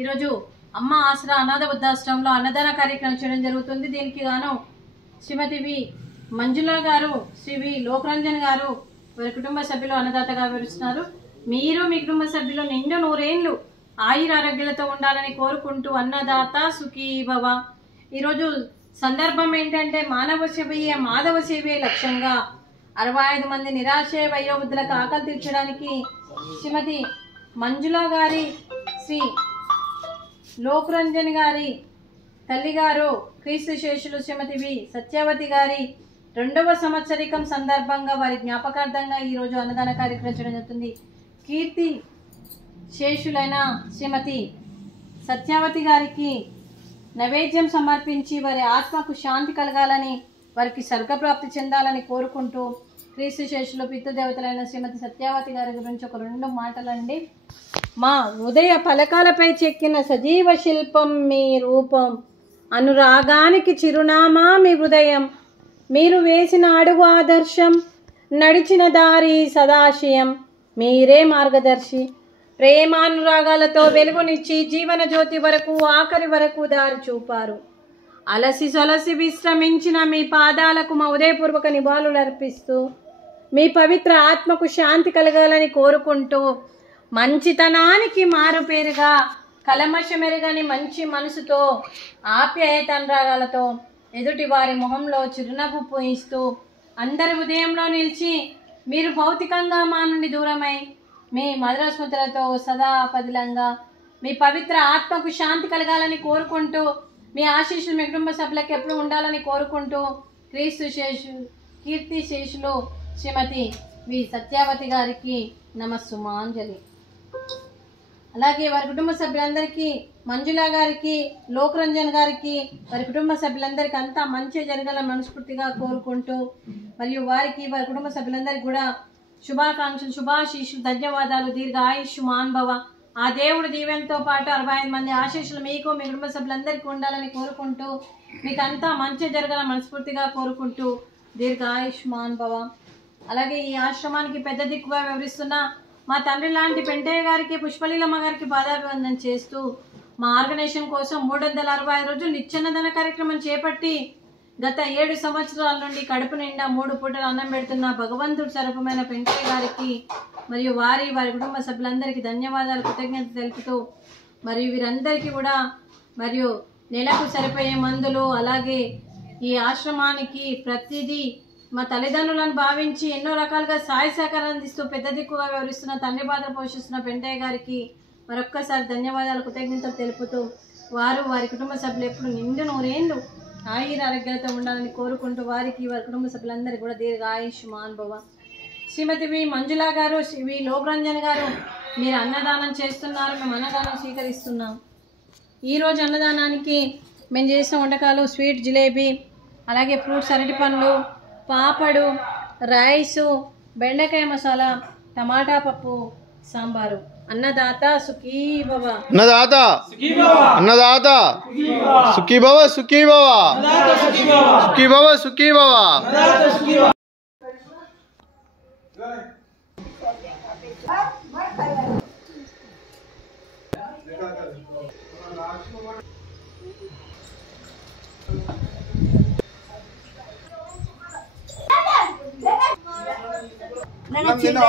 ఈరోజు అమ్మ ఆసరా అనాథ వృద్ధాశ్రమంలో అన్నదాన కార్యక్రమం చేయడం జరుగుతుంది. దీనికి గాను శ్రీమతి వి మంజుల గారు, శ్రీ వి లోకరంజన్ గారు వారి కుటుంబ సభ్యులు అన్నదాతగా వివరిస్తున్నారు. మీరు మీ కుటుంబ సభ్యులు నిండు 100 ఏళ్ళు ఆయురారోగ్యాలతో ఉండాలని కోరుకుంటూ అన్నదాత సుఖీ భవ. ఈరోజు సందర్భం ఏంటంటే మానవ సేవయే మాధవ సేవే లక్ష్యంగా 65 మంది నిరాశ్రయ వయోవృద్ధులకు ఆకలి తీర్చడానికి శ్రీమతి మంజుల గారి, శ్రీ లోకరంజన్ గారి తల్లిగారు క్రీస్తు శేషులు శ్రీమతి వి సత్యవతి గారి 2వ సంవత్సరికం సందర్భంగా వారి జ్ఞాపకార్థంగా ఈరోజు అన్నదాన కార్యక్రమం చేయడం జరుగుతుంది. కీర్తి శేషులైన శ్రీమతి సత్యవతి గారికి నైవేద్యం సమర్పించి వారి ఆత్మకు శాంతి కలగాలని, వారికి స్వర్గప్రాప్తి చెందాలని కోరుకుంటూ క్రీస్తు శేషులు పితృదేవతలైన శ్రీమతి సత్యవతి గారి గురించి ఒక 2 మాటలండి. మా హృదయ పలకాలపై చెక్కిన సజీవ శిల్పం మీ రూపం, అనురాగానికి చిరునామా మీ హృదయం, మీరు వేసిన అడుగు ఆదర్శం, నడిచిన దారి సదాశయం, మీరే మార్గదర్శి. ప్రేమానురాగాలతో వెలుగునిచ్చి జీవన జ్యోతి వరకు ఆఖరి వరకు దారి చూపారు. అలసి సొలసి విశ్రమించిన మీ పాదాలకు మా ఉదయపూర్వక నివాళులు అర్పిస్తూ మీ పవిత్ర ఆత్మకు శాంతి కలగాలని కోరుకుంటూ మంచితనానికి మారుపేరుగా కలమషమెరగని మంచి మనసుతో ఆప్యాయతనురాగాలతో ఎదుటి వారి మొహంలో చిరునవ్వు పూయిస్తూ అందరి ఉదయంలో నిలిచి మీరు భౌతికంగా మా నుండి దూరమై మీ మధుర స్మృతులతో సదా పదిలంగా మీ పవిత్ర ఆత్మకు శాంతి కలగాలని కోరుకుంటూ మీ ఆశీస్సులు మీ కుటుంబ సభ్యులకు ఎప్పుడు ఉండాలని కోరుకుంటూ క్రీస్తు శేషు కీర్తి శేషులు శ్రీమతి వి సత్యవతి గారికి నమస్సుమాంజలి. అలాగే వారి కుటుంబ సభ్యులందరికీ, మంజుల గారికి, లోకరంజన్ గారికి, వారి కుటుంబ సభ్యులందరికీ అంతా మంచి జరగాలని మనస్ఫూర్తిగా కోరుకుంటూ మరియు వారికి వారి కుటుంబ సభ్యులందరికీ కూడా శుభాకాంక్షలు, శుభాశీస్సులు, ధన్యవాదాలు, దీర్ఘ ఆయుష్మాన్ భవ. ఆ దేవుడు దీవెనతో పాటు 65 మంది ఆశీస్సులు మీకు మీ కుటుంబ సభ్యులందరికీ ఉండాలని కోరుకుంటూ మీకు అంతా మంచి జరగాలని మనస్ఫూర్తిగా కోరుకుంటూ దీర్ఘ ఆయుష్మాన్ భవ. అలాగే ఈ ఆశ్రమానికి పెద్ద దిక్కుగా వివరిస్తున్న మా తండ్రి లాంటి పెంటయ్య గారికి, పుష్పలీలమ్మ గారికి పాదాభివందనం చేస్తూ మా ఆర్గనైజేషన్ కోసం 365 రోజులు నిత్యాన్నదాన కార్యక్రమం చేపట్టి గత 7 సంవత్సరాల నుండి కడుపు నిండా 3 పూటలు అన్నం పెడుతున్న భగవంతుడు స్వరూపమైన పెంటయ్య గారికి మరియు వారి కుటుంబ సభ్యులందరికీ ధన్యవాదాలు, కృతజ్ఞత తెలుపుతూ మరియు వీరందరికీ కూడా మరియు నెలకు సరిపోయే మందులు, అలాగే ఈ ఆశ్రమానికి ప్రతిదీ మా తల్లిదండ్రులను భావించి ఎన్నో రకాలుగా సహాయ సహకారం అందిస్తూ పెద్ద దిక్కుగా వివరిస్తున్న తండ్రి పాత్ర పోషిస్తున్న పెంటయ్య గారికి మరొక్కసారి ధన్యవాదాలు, కృతజ్ఞతలు తెలుపుతూ వారి కుటుంబ సభ్యులు ఎప్పుడు నిండు 100 ఏళ్ళు ఆయురారోగ్యాలతో ఉండాలని కోరుకుంటూ వారికి వారి కుటుంబ సభ్యులందరికీ కూడా దీర్ఘ ఆయుష్మాన్ భవ. శ్రీమతి వి మంజుల గారు, శ్రీ వి లోకరంజన్ గారు, మీరు అన్నదానం చేస్తున్నారు, మేము అన్నదానం స్వీకరిస్తున్నాం. ఈరోజు అన్నదానానికి మేము చేసిన వంటకాలు స్వీట్ జిలేబీ, అలాగే ఫ్రూట్స్ అరటి పండ్లు, పాపడు, రైసు, బెండకాయ మసాలా, టమాటా పప్పు, సాంబారు. అన్నదాత సుఖీ భవ. అన్నదాత అన్నదాత సుఖీ భవ, సుఖీ భవ, సుఖీ భవ, సుఖీ భవ. చిన్న